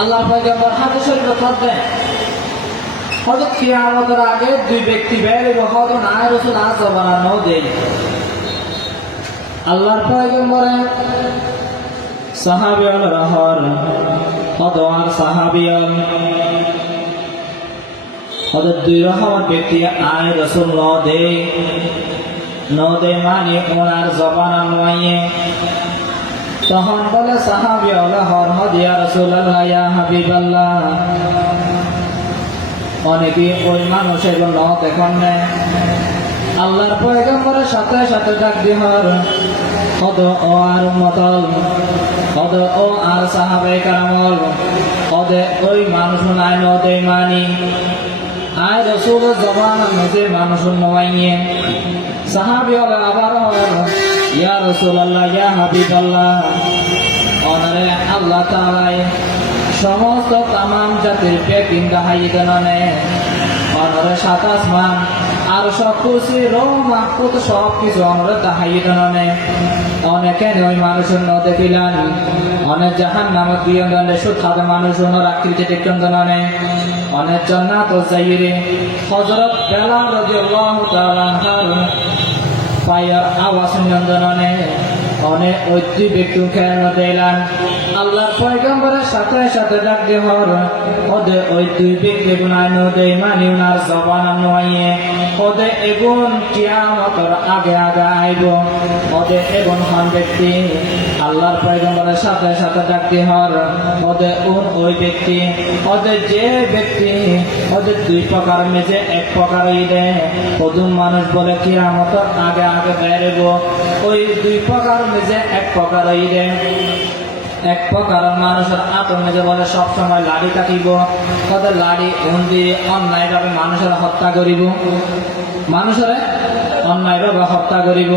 আল্লাহ পয়গম্বর হাদিসের কথা দেন হযরত কিয়ামতের আগে দুই ব্যক্তি বের হযরত নাই রাসূল আযবানা দেই আল্লাহর পয়গম্বরে সাহাবীল রাহর হযরত সাহাবীল হযরত দুই রকমের ব্যক্তি আয় রাসূল নদে মানে ওনার জবানা নয় তখন বলে সাহাবী আল্লাহর ইয়া রাসূলুল্লাহ ইয়া হাবিবাল্লাহ অনেকে ওই মানুষের ন দেখুন না আল্লাহর পয়গম্বরের সাথে সাথে ডাক দিহর কদ ও আর মতল কদ ও আর সাহাবে কারামল কদে ওই মানুষ নাই নদে মানি আয় রাসূল জবান মেজে মানুষ নয় সাহাবী আবার ইয়া রাসূলুল্লাহ ইয়া হাবিবাল্লাহ অনরে আল্লাহ তাআলা সমস্ত তামাম জাতির পেকিং দাহাই দেননে অনরে সাত আসমান আর সব কিছু রো মাহফুজ সব কিছু অনরে দাহাই দেননে অনেকে ওই মানুষ ন দেখিলান অনেক জাহান্নাম দিয়ে গেলে সুখাদ মানুষ রাখতে দেখতেন জানে অনেক জান্নাত যাইরে হযরত বেলাল রাদিয়াল্লাহু তাআলা আনহু পায়ের আওয়াজ নিয়ন্ত্রণে অনেক ঐতি ব্যক্তি খেয়াল দিলেন আল্লাহর পয়গম্বরের সাথে সাথে ডাক দেহর ওদের ওই দুই ব্যক্তি গুনায় নদে মানি উনার জবানা নয় ওদের এগুন কিয়ামতের আগে আগে আইব ওদের এগুন হন ব্যক্তি আল্লাহর পয়গম্বরের সাথে সাথে ডাক দেহর ওদের ওই ব্যক্তি ওদের যে ব্যক্তি ওদের দুই প্রকার মেজে এক প্রকার ইদে প্রথম মানুষ বলে কিয়ামতের আগে আগে বেরোব ওই দুই প্রকার মেজে এক প্রকার ইদে এক প্রকার মানুষের আতর মেজে বলে সবসময় লাড়ি কাটিব তাদের লাড়ি উন্দি অন্যায়ভাবে মানুষের হত্যা করিব মানুষের অন্যায়ভাবে হত্যা করিব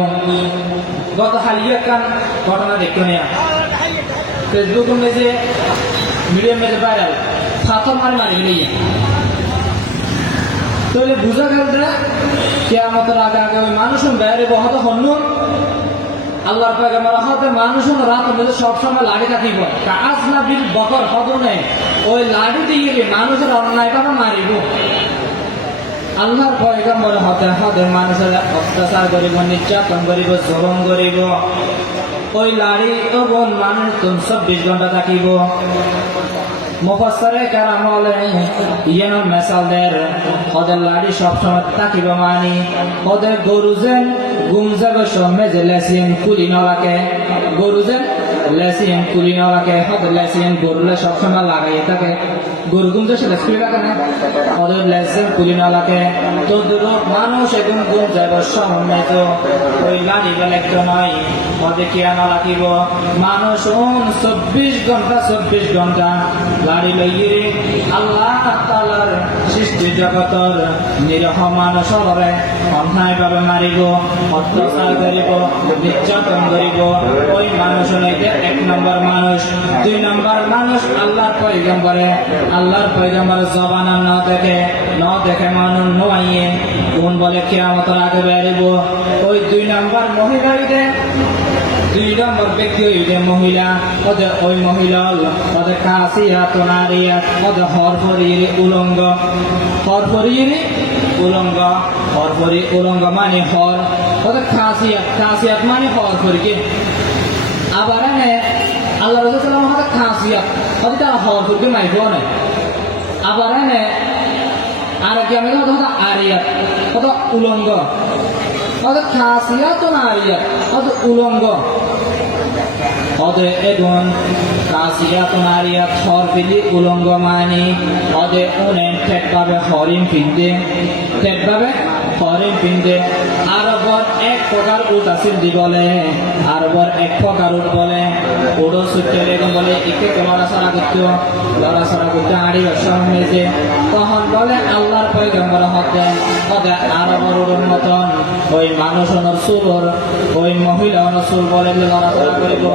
গত হালিয়া কান ঘটনা দেখতে নিয়ে ফেসবুক মেজে মিডিয়া মেজে ভাইরাল ফাথর মারি লইয়া তাহলে বুঝা গেল কিয়ামতের আগে আগে ওই মানুষ বাইরে বহত হন্য আল্লাহর পয়গম্বর হতে মানুষ রাত মধ্যে সবসময় লাড়ি কাটিব কাজ না বিল বকর হদনে ওই লাড়ি দিয়ে মানুষের অন্যায়ভাবে মারিব আল্লাহর পয়গম্বর হতে হতে মানুষের অত্যাচার করিব নির্যাতন করিব জুলুম করিব ওই লাড়ি তখন মানুষ 24 ঘন্টা থাকিব মুফাসসিরে কেরাম বলে ইয়েন মেসালদের ওদের লাড়ি সবসময় থাকিব মানি ওদের গরু যেন ঘুম যাবে সময় যে লেসিন কুলি নলাকে গরু যেন লেসিন কুলি নলাকে ওদের লেসিন গরুলে সবসময় লাগাই থাকে গরু ঘুম যে লেসিন লাগে না ওদের লেসিন কুলি নলাকে তো মানুষ এখন ঘুম যাবে সময় তো ওই লাড়ি বেলা একটু নয় ওদের কিয়া না রাখিব মানুষ 24 ঘন্টা লাড়ি লইয়ে আল্লাহ তাআলার সৃষ্টি জগতের নিরহ মানুষরে অন্যায়ভাবে মারিব অত্যাচার করিব নির্যাতন করিব ওই মানুষ হইতে 1 নম্বর মানুষ 2 নম্বর মানুষ আল্লাহর পয়গম্বরের জবানা ন দেখে মানুষ নয় কোন বলে কিয়ামতের আগে বেরিব ওই 2 নম্বর মহিলা হইতে 2 নম্বর ব্যক্তি হইতে মহিলা ওদের ওই মহিলা ওদের কাসিয়াত নারিয়াত ওদের হরফরি উলঙ্গ মানে হর ওদের কাসিয়াত মানে হরফরিকে আবার এনে আল্লাহ রাসূল সাল্লাল্লাহু আলাইহি ওয়াসাল্লাম কাসিয়াত ওদের তারা হরফরিকে মাইব না আবার এনে আর কি আমি ওদের আরিয়াত ওদের উলঙ্গ ওদের কাসিয়াত নারিয়াত ওদের উলঙ্গ ওদের এগুন কাসিয়াত নারিয়াত হরফিলি উলঙ্গ মানে ওদের উনেন ঠেকভাবে হরিণ পিন্দে আরবর এক প্রকার উট আসিল দি বলে আরবর এক প্রকার উট বলে ওড়ো সুটে এরকম বলে একে লড়াছড়া করতে আড়ি বছর হয়েছে তখন বলে আল্লাহর পয়গম্বর হতে ওদের আরবর উড়োর মতন ওই মানুষ ওনার সুর ওই মহিলা ওনার সুর বলে লড়াছড়া করিব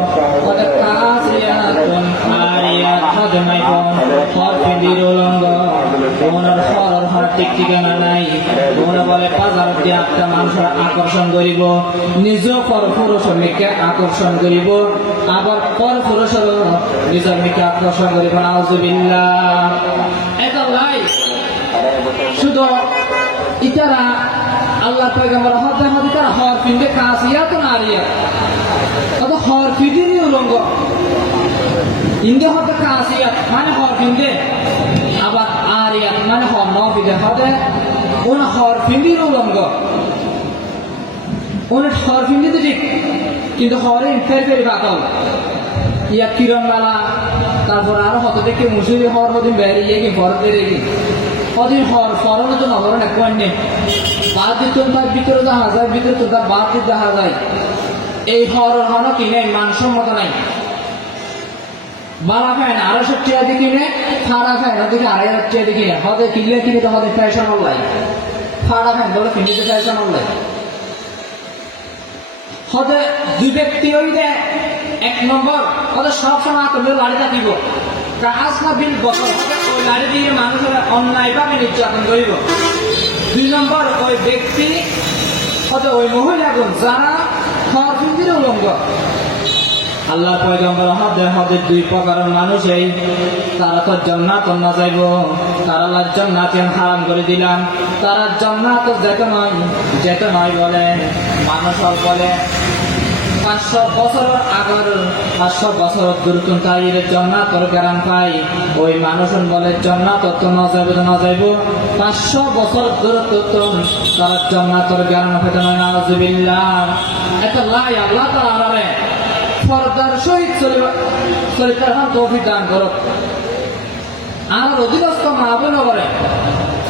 ওদের কাসিয়াতুন আরিয়াত ওদের মাইব হরফিলির উলঙ্গ ওনার হর ঠিক ঠিকানা নাই ওরা বলে বাজার দিয়ে একটা মানুষের আকর্ষণ করিব, নিজেও পর পুরুষের মিকে আকর্ষণ করিব, আবার পর পুরুষের নিজের মিকে আকর্ষণ করিব। নাউজুবিল্লাহ। এটা লাই শুধু ইতারা আল্লাহ পয়গম্বর হতে হতে তারা হর পিণ্ডে কাসিয়াত নারিয়া অত হর পিডিরই উলঙ্গ ইন্দে হতে কাসিয়াত মানে হর পিণ্ডে, আবার আরিয়াত মানে হর নফিদে হতে ওন হর পিণ্ডির উলঙ্গ, ওন হর পিণ্ডি তো ঠিক কিন্তু হরে ফের ফেরি বাতল ইয়া কিরণমালা, তারপর আরো হতে দেখে মুসুরি হর হদিন বেরিয়ে কি ভর বেরিয়ে কদিন হর ফরণ তো নবরণ এক নেই বাদ দিত তার ভিতরে দেখা যায়, ভিতরে তো তার বাদ দিতে দেখা যায়। এই হর হন কিনে মানসম্মত নাই। বালা ফ্যান 250 টাকা দিয়ে কিনে, ফাড়া ফ্যান ওদিকে 2,500 টাকা দিয়ে কিনে, হতে কিনলে কিনে তো হতে ফ্যাশন অনলাইন, ফাড়া ফ্যান বলে কিনতে ফ্যাশন অনলাইন। হতে দুই ব্যক্তি হইলে এক নম্বর হতে সবসময় করলে লাড়ি থাকিব, কাজ না বিল বছর ওই লাড়ি দিয়ে মানুষের অন্যায়ভাবে নির্যাতন করিব। 2 নম্বর ওই ব্যক্তি হতে ওই মহিলাগুন যারা হর পিণ্ডির উলঙ্গ। আল্লাহ পয়গম্বর হতে 2 প্রকারের মানুষ, এই তারা তো জান্নাত না যাইব, তারা জান্নাতে হারাম করে দিলাম, তারা জান্নাত যেতে নয় বলে মানুষ বলে 500 বছরের আগর 500 বছর দূরতুন তাইরে জান্নাতর গ্যারান পাই, ওই মানুষ বলে জান্নাত তো না যাইব 500 বছর দূরতুন তারা জান্নাতর গ্যারান পেতে নয়। নাউজুবিল্লাহ। এটা লাই আল্লাহ তাআলা রে পর্দার সহিত চরিত্রের তৌফিক দান করো। আর অধীনস্থ মা বোন করে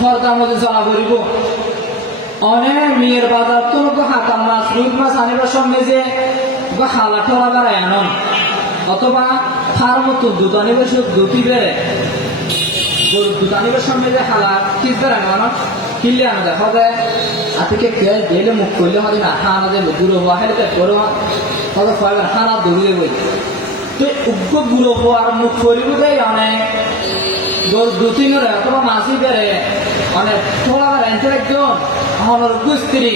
পর্দার মধ্যে চলা করিব। অনেক মেয়ের বাজার তো হাতাম মাছ রুই মাছ আনিবার সঙ্গে যে খালা ঠোলা বেড়ায় আনন, অথবা তার মতো দুধ আনিবার দুটি বেড়ে দুধ আনিবার সঙ্গে যে খালা কিস বেড়ায় আনন কিনলে আনা দেখা যায় আতিকে কে গেলে মুখ করলে হয় না হানা যে গুঁড়ো হওয়া হেলে করো হয়তো কয়েকবার হানা দৌড়িয়ে বই তো উগ্র গুঁড়ো হওয়ার মুখ করিব দেয় অনেক দু-তিনের অথবা মাছি বেড়ে অনেক ঠোলা বেড়ে আনতে একজন আমার স্ত্রী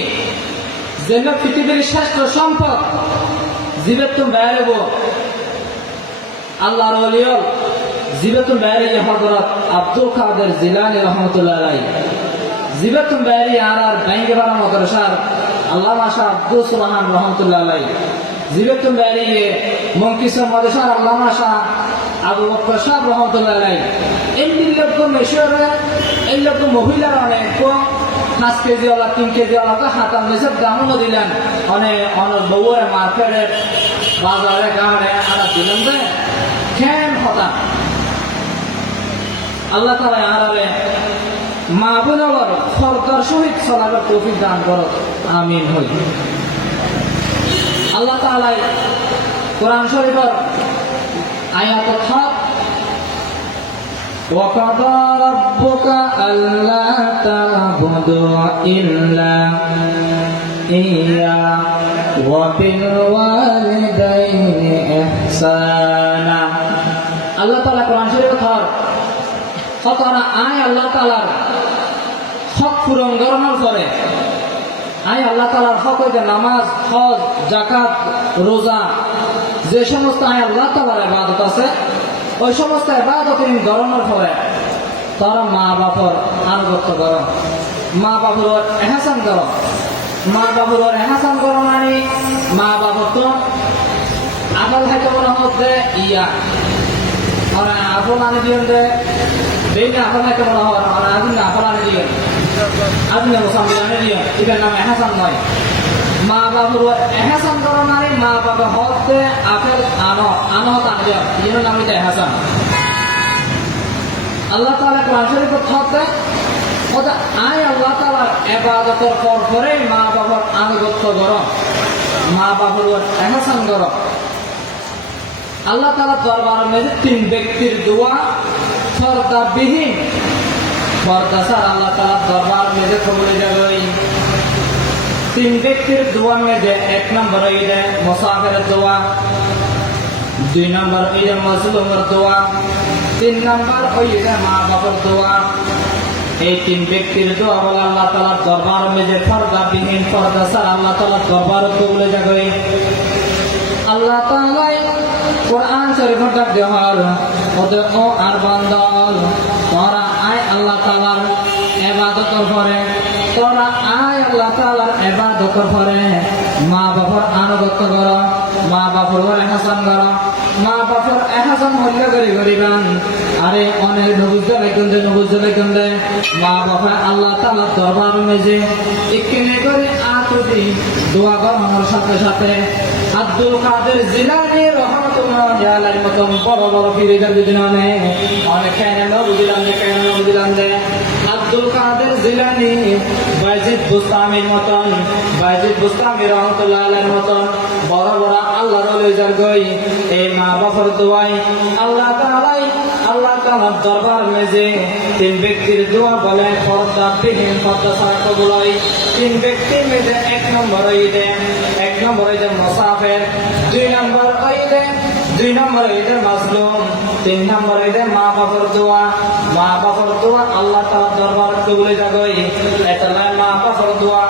যেন পৃথিবীর শ্রেষ্ঠ সম্পদ জীবের তুমি বেড়াবো আল্লাহর ওলিয়ল জীবে তুমি বেড়িয়ে হযরত আব্দুল কাদের জিলানী রহমতুল্লাহ আলাইহি জীবে তুমি বেড়িয়ে আর ব্যাংকে বাড়া মাদ্রাসার আল্লামা শাহ আব্দুল সুবহান রহমতুল্লাহ আলাইহি জীবে তুমি বেড়িয়ে মঙ্কিসর মাদ্রাসার আল্লামা শাহ আবু বকর সাহেব রহমতুল্লাহ আলাইহি এই লোক মেশরে এই লোক মহিলার অনেক 5 কেজি ওলা 3 কেজি ওলা তো হাতাম নিষেধ দামও দিলেন অনেক অনেক বউরে মার্কেটে বাজারে গাঁড়ে আড়া দিলেন যে কেন হতা আল্লাহ তাআলা আরারে মা বোনগর সরকার সহিত চলার তৌফিক দান করো আমিন হই। আল্লাহ তাআলা কোরআন শরীফের আয়াত 7 وَقَضَى رَبُّكَ أَلَّا تَعْبُدُوا إِلَّا إِيَّاهُ وَبِالْوَالِدَيْنِ إِحْسَانًا আল্লাহ তাআলা কোরআন শরীফে খতরা আয় আল্লাহ তাআলার হক পূরণ করার পরে আয় আল্লাহ তাআলার হক হইতে নামাজ হজ যাকাত রোজা যে সমস্ত আয় আল্লাহ তাআলার ইবাদত আছে ওই সমস্ত ইবাদতের গরমের পরে তারা মা বাপর আনুগত্য করো মা বাপুর এহসান করো মা বাপুর এহসান করো মানে মা বাপুর তো আদাল খাইতে মনে হচ্ছে ইয়া ওরা আপন আনি দিয়েন যে বেইনে আপন খাইতে মনে হয় ওরা আদিন আপন আনি দিয়েন আদিন মোসাম্বি আনি দিয়েন এটার নাম এহসান নয়। মা বাবুর এহসান করো মানে মা বাবা হতে আপেল আনো হত আনি দেওয়া এই নাম এটা এহসান। আল্লাহ তাআলা কোরআন শরীফে হতে ওটা আয় আল্লাহ তাআলার ইবাদতের পরে মা বাবার আনুগত্য করো মা বাবুর এহসান করো। আল্লাহ তাআলা দরবারের মধ্যে 3 ব্যক্তির দোয়া পর্দাবিহীন পর্দা ছাড়া আল্লাহ তাআলার দরবারের মধ্যে কবুল যাবে। 3 ব্যক্তির দোয়ার মধ্যে 1 নম্বর হইলে মুসাফিরের দোয়া, 2 নম্বর হইলে মজলুমের দোয়া, 3 নম্বর হইলে মা বাবার দোয়া। এই তিন ব্যক্তির দোয়া বলে আল্লাহ তাআলার দরবার মেজে পর্দাবিহীন পর্দা ছাড়া আল্লাহ তাআলার দরবার কবুলে যাবে। আল্লাহ তাআলা কোরআন শরীফের ডাক দেওয়ার ওদের ও আর বান্দাল তোরা আয় আল্লাহ তাআলার ইবাদত করে, তোরা আয় আল্লাহ তাআলার ইবাদত করে, মা বাবার আনুগত্য করো, মা বাবার এহসান করো, মা বাবার এহসান হইলে করিবান। আরে অনেক নবুজলে মা বাবা আল্লাহ তাআলার দরবার মেজে এখানে করে আতুদি দোয়া করানোর সাথে সাথে আব্দুল কাদের জিলানী রহমাতুল্লাহি আলাইহির মতন বড় বড় পীরের দিনানে অনেক কেন বুঝিলাম যে আব্দুল কাদের জিলানী বাইজিদ বুস্তামির মতন বাইজিদ বুস্তামি রহমাতুল্লাহি আলাইহির মতন বড় বড় আল্লাহর ওলিদের গই এই মা বাবার দোয়াই আল্লাহ তাআলার দরবার মেজে তিন ব্যক্তির দোয়া বলে পর্দাবিহীন পর্দা ছাড়া কবুল হয়। তিন ব্যক্তির মেজে এক নম্বর ঈদে মুসাফির, দুই নম্বর ঈদে মাজলুম, তিন নম্বর ঈদে মা বাবার দোয়া আল্লাহ তাআলার দরবার কবুলে যাগই। এটা মা বাবার দোয়া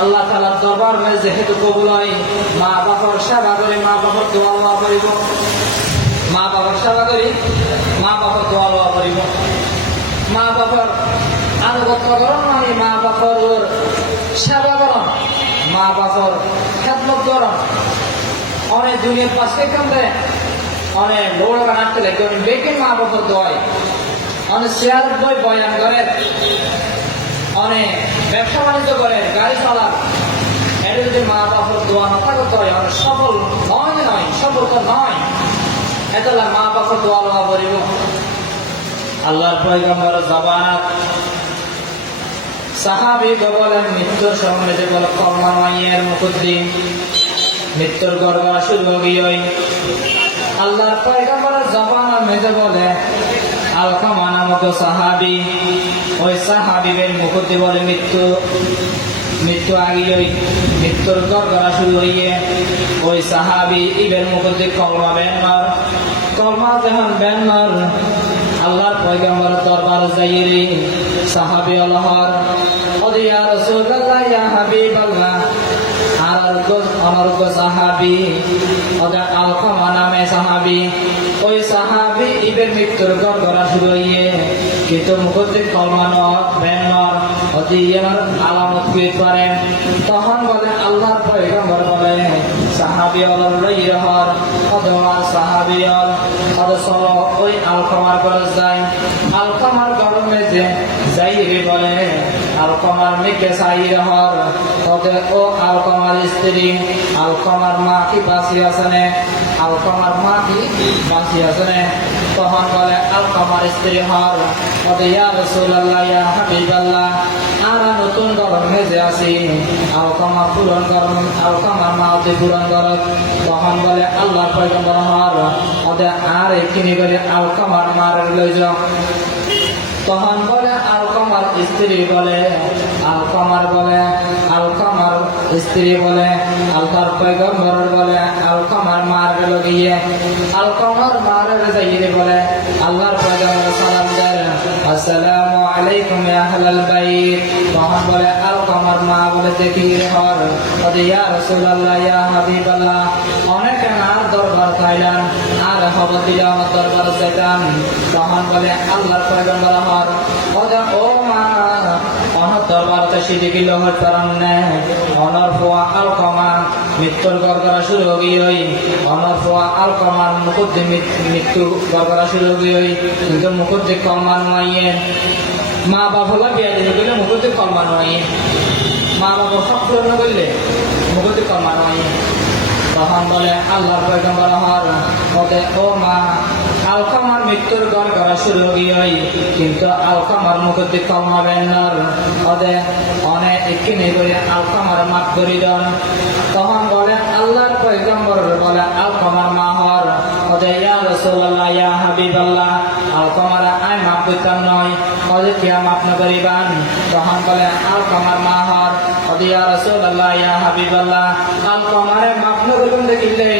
আল্লাহ তাআলার দরবার মে যেহেতু কবুল হয়, মা বাবার সেবা করি, মা বাবার দোয়া লওয়া করিব, মা বাবার সেবা করি, মা বাবার দোয়া লওয়া করিব। মা বাবার আনুগত্য করণ মানে মা বাবার সেবা করণ, মা বাবার খেদমত করণ। অনেক দুনিয়ার পাশে কান্দে অনেক লোড়া নাটতে লাগে অনেক বেকিন মা বাবার দোয়াই, অনেক শেয়ার বই বয়ান করে, অনেক ব্যবসা বাণিজ্য করে, গাড়ি চালান। এটা যদি মা বাবার দোয়া না থাকতে হয় অনেক সফল তো নয়। এটা মা বাবার দোয়া লওয়া করিব। আল্লাহর পয়গম্বর জবানাত সাহাবী বলেন মৃত্যুর সামনে যে বলে কলমা মাইয়ের মুকুদ্দিন মৃত্যুর গড়গড়া শুরু হয়ে আল্লাহর পয়গম্বরের জবানের মেজে বলে আলকামা নামক সাহাবী, ওই সাহাবীদের মুকুদ্দি বলে মৃত্যু আগে মৃত্যুর গড়গড়া শুরু হইয়ে ওই সাহাবী ইবের মুকুদ্দি কলমা যখন বেনমার আল্লাহর পয়গম্বর দরবার যাইরে সাহাবী আল্লাহর ওদি ইয়া রাসূলুল্লাহ ইয়া হাবিবাল্লাহ অনর্গ সাহাবী ওদা আলকামা নামে সাহাবী, ওই সাহাবী ইবের মৃত্যুর গড়গড়া শুরু হইয়ে কিন্তু মুকুদ্দি কলমা বেনমার ওদি ইয়ার আলামত পেয়ে করেন। তখন বলে আল্লাহর পয়গম্বর বলে সাহাবী আল্লাহর অদওয়ার সাহাবী ওই আলকামার ঘরে যায়, আলকামার গরমে যে যাইরে বলে আলকামার মেকে সাইর হর ওদের ও আলকামার স্ত্রী আলকামার মা কি বাঁচি আছেনে, আলকামার মা কি বাঁচি আছেনে। তখন বলে আলকামার স্ত্রী হর ওদের ইয়া রাসূলুল্লাহ ইয়া হাবিবাল্লাহ আর নতুন গরম মেজে আছি আলকামা পূরণ করুন, আলকামার মা ওদের পূরণ করত। তখন বলে আল্লাহর পয়গম্বর হর ওদের আর এখানে করে আলকামার মার লই যাও। তখন বলে আলকামার স্ত্রী বলে আলকামার স্ত্রী বলে আল্লাহর পয়গম্বর বলে আলকামার মার গিয়ে আলকামার মার যাইয়ে বলে আল্লাহর পয়গম্বর সালাম দেন আসসালামু আলাইকুম ইয়া আহলাল বাইত। তখন বলে আলকামার মা বলে দেখি হর ওদি ইয়া রাসূলুল্লাহ ইয়া হাবিবাল্লাহ অনেক আর দরবার খাইলাম আর খবর দিল আমার দরবার চাইতাম। তখন বলে আল্লাহর পয়গম্বর হর ওদা ও মা অনর দরবার সিঁড়ি গিল হর পারন নেই অনর ফোয়া আলকামা মৃত্যুর গড়গড়া শুরু হই অনর ফোয়া আলকামার মুকুদ্দি মৃত্যু গড়গড়া শুরু হই কিন্তু মুকুদ্দি কলমা নয় মা বাবা বিয়া দিলে গেলে মুকুদ্দি কলমা নয়, মা বাবা সব পূরণ করলে মুকুদ্দি কলমা নয়। তখন বলে আল্লাহর পয়গম্বর হর ওদে ও মা আলকামার মৃত্যুর গড়গড়া শুরু হই কিন্তু আলকামার মুকুদ্দি কলমা বেনর ওদে অনেক এখানে করে আলকামার মাত করিলেন। তখন বলে আল্লাহর পয়গম্বর বলে আলকামার মা হর ওদে ইয়া রাসূলুল্লাহ ইয়া হাবিবাল্লাহ আলকামার আয় মাপ করতাম নয় ওদে কিয়া মাপ না করিবান। তখন বলে আলকামার মা হর ইয়া রাসূলুল্লাহ ইয়া হাবিবাল্লাহ আলকামারে মাফ নগরগন দেখিলে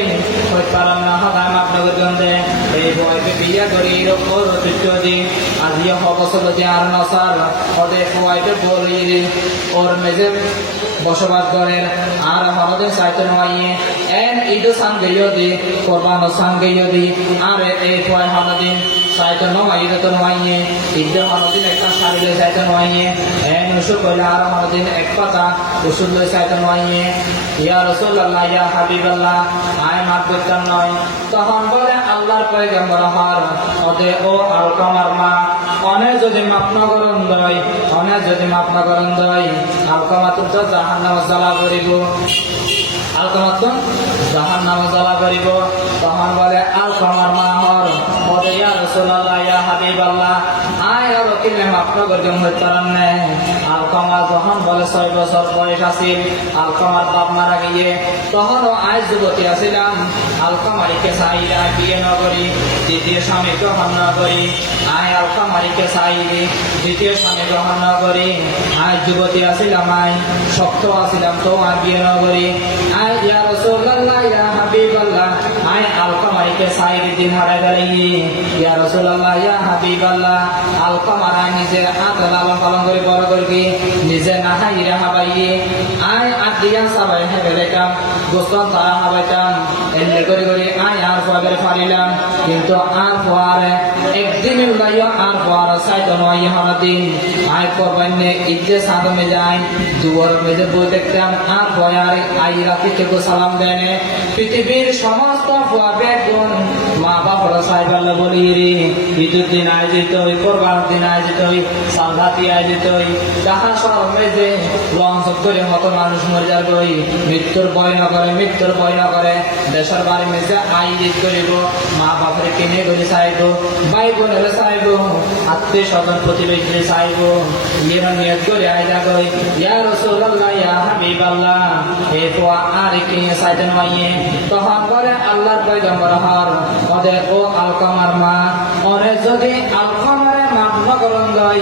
কই পারাম না হদা মাফ নগরগন দে এই বয়কে বিয়া করি ওর তুচ্ছদি আজিয়া হবসল যে আর নসার ওদের বয়কে বলি ওর মেজে বসবাস করেন আর হরদের সাইতে নয় এন ঈদু সাঙ্গেয় দি কোরবান সাঙ্গেয় দি আর এই পয় হরদিন সাইতে নয় ঈদ তো নয় ঈদ হরদিন একটা শাড়িলে সাইতে নয় এন উসু কইলা আর হরদিন এক পাতা উসুল সাইতে নয় ইয়া রাসূলুল্লাহ ইয়া হাবিবাল্লাহ আয় মাফ করতাম নয় তখন বলে আল্লাহর পয়গম্বর হর ওদে ও আলকামার মা অনে যদি মাফ না করন দই অনে যদি মাফ না করন দই আলকামা তো জাহান্নাম জ্বালা করিব আলকামা তো জাহান্নাম জ্বালা করিব তখন বলে আলকামার মা হর ওদে ইয়া রাসূলুল্লাহ ইয়া হাবিবাল্লাহ আয় আর কিলে মাফ না করতাম হইতারান নে আলকামা যখন বলে 6 বছর বয়স আছিল আলকামার বাপ মারা গিয়ে তখনও আজ যুবতী আছিলাম আলকামারিকে চাইলা বিয়ে নগরী দ্বিতীয় স্বামী গ্রহণ না করি আয় আলকামারিকে চাইলি দ্বিতীয় স্বামী গ্রহণ না করি আয় যুবতী আছিলাম আয় শক্ত আছিলাম তো আর বিয়ে নগরী আয় ইয়া রাসূলুল্লাহ ইয়া হাবিবাল্লাহ আয় আলকামারিকে চাইলি দিন হারাই গেলে ইয়া রাসূলুল্লাহ ইয়া হাবিবাল্লাহ আলকামারা নিজের আদর লালন পালন করে বড় করবি নিজে না হাইরা হাবাইয়ে আয় আদিয়া সবাই হেবেলাম গোসল তারা হাবাইতাম এলে করে করে আয় আর পরে ফারিলাম কিন্তু আর পরে একদিন লাইও আর পরে সাইতো নয় হরদিন আয় করবাইনে ইজ্জে সাদমে যায় দুয়ার মেজে বই দেখতাম আর পরে আই রাতে থেকে সালাম দেন পৃথিবীর সমস্ত বেগুন মা বাবার সাইবাল্লা বলি রে ঈদের দিন আয়োজিত হই কোরবান দিন আয়োজিত হই সালঘাতি আয়োজিত হই যাহা সব মেজে লঞ্চ করে মতো মানুষ মরে যাবে মৃত্যুর ভয় না করে মৃত্যুর ভয় না করে দেশের বাড়ি মেজে আয়োজিত করিব মা বাপের কিনে করে চাইব ভাই বোনের চাইব আত্মীয় স্বজন প্রতিবেশী চাইব ইয়ে নিয়ত করে আয়দা কই ইয়া রাসূলুল্লাহ ইয়া হাবিবাল্লাহ এ তো আর কি চাইতে নয় তখন বলে আল্লাহর পয়গম্বর হর ওদের ও আলকামার মা ওরে যদি আলকামারে মাফ না করন দই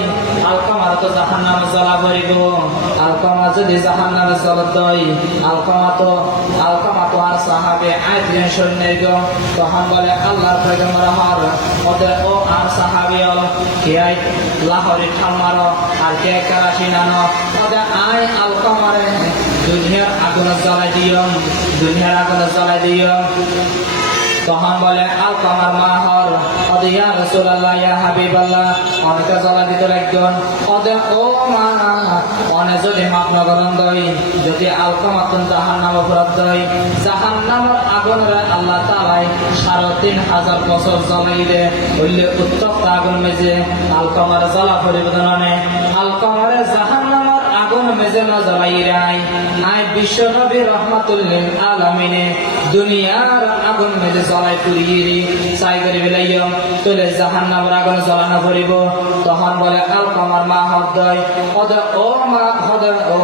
আলকামার তো জাহান্নামে জ্বালা করিব আলকামা যদি জাহান্নামে জ্বলা দই আলকামা তো আর সাহাবে আইতেন সৈন্যের গো তখন বলে আল্লাহর পয়গম্বর হর ওদের ও আর সাহাবে কে আই লাহোরে ঠামার আর কে কারাশি নানো ওদের আয় আলকামারে দুনিয়ার আগুন জ্বালাই দিও দুনিয়ার আগুন জ্বালাই দিও তখন বলে আলকামার মা হর ওদে ইয়া রাসূলুল্লাহ ইয়া হাবিবাল্লাহ অনেকে জ্বালা দিতে লাগবেন ওদে ও মা অনে যদি মাফ না করেন দই যদি আলকামাতুন জাহান্নাম অপরাধ দই জাহান্নামের আগুনের আল্লাহ তাআলাই ৩,৫০০ বছর জ্বালাই দে হইলে উত্তপ্ত আগুন মেজে আলকামার জ্বালা পরিবর্তনে আলকামারে জাহান্নামের আগুন মেজে না জ্বালাই রাই আয় বিশ্ব নবী রহমাতুল লিল আলামিনে দুনিয়ার আগুন মেজে জ্বালাই পুড়িয়ে চাই করে বেলাইও তোলে জাহান্নামের আগুন জ্বালানো করিব তখন বলে আলকামার মা হদয় ওদের ও মা হদয় ও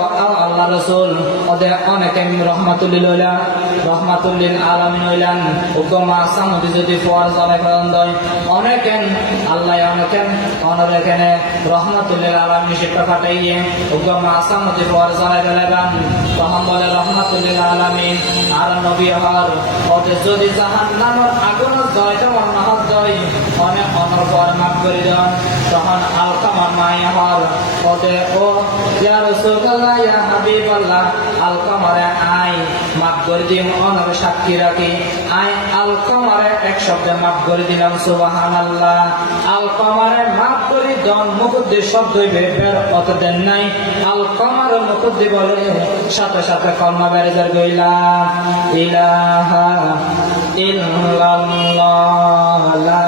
আল্লাহ রাসূল ওদের অনেকে রহমাতুল লিল আলামিন হইলেন হুকুমা সামুদি যদি ফর জ্বালাই করেন দয় অনেকেন আল্লাহ অনেকেন অনেকেনে রহমাতুল লিল আলামিন শিক্ষা পাঠাইয়ে হুকুমা সামুদি ফর জ্বালাই বেলাইবান তখন বলে রহমাতুল লিল আলামিন আর নবী হর ওদের যদি জাহান্নামের আগুন জ্বালাইতে মন হদয় অনেক অনর পর মাফ করে দেন তখন আলকামার মায়ে হর ওদের ও ইয়া রাসূলুল্লাহ ইয়া হাবিবাল্লাহ আলকামারে আয় মাফ করে দিম অনর সাক্ষী রাখি আয় আলকামারে এক শব্দে মাফ করে দিলাম সুবহানাল্লাহ আলকামারে মাফ করে দন মুকুদ্দি শব্দ বের অত দেন নাই আলকামার মুকুদ্দি বলে সাথে সাথে কলমা বেরেজার গইলা ইলাহা ইল্লাল্লাহ লা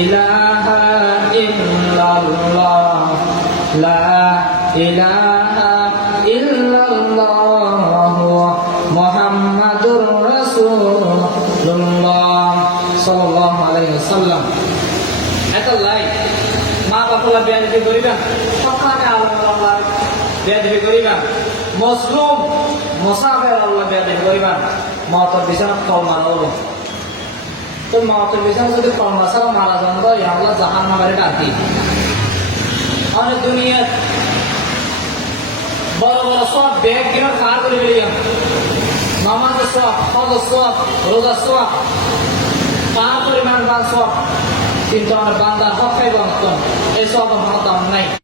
ইলাহা ইল্লাল্লাহ লা ইলাহা ইল্লাল্লাহ মুহাম্মাদুর রাসূলুল্লাহ সাল্লাল্লাহু আলাইহি ওয়াসাল্লাম এত লাই মা বাবা বেয়াদবি করিবা সকালে আল্লাহ বেয়াদবি করিবা মুসলিম মুসাফির আল্লাহ বেয়াদবি করিবা মওতের বিছানা কলমা হলো তো মওতের বিছানা যদি কলমা ছাড়া মারা যান তো আল্লাহ জাহান্নামের ডাকি অনেক বড় বড় সব ব্যাগ কিনা খার করে বেরিয়ে নামাজের সব হজের সব রোজার সব তার পরিমাণ সব কিন্তু আমার বান্দার হক এবং এই সব আমার নাই।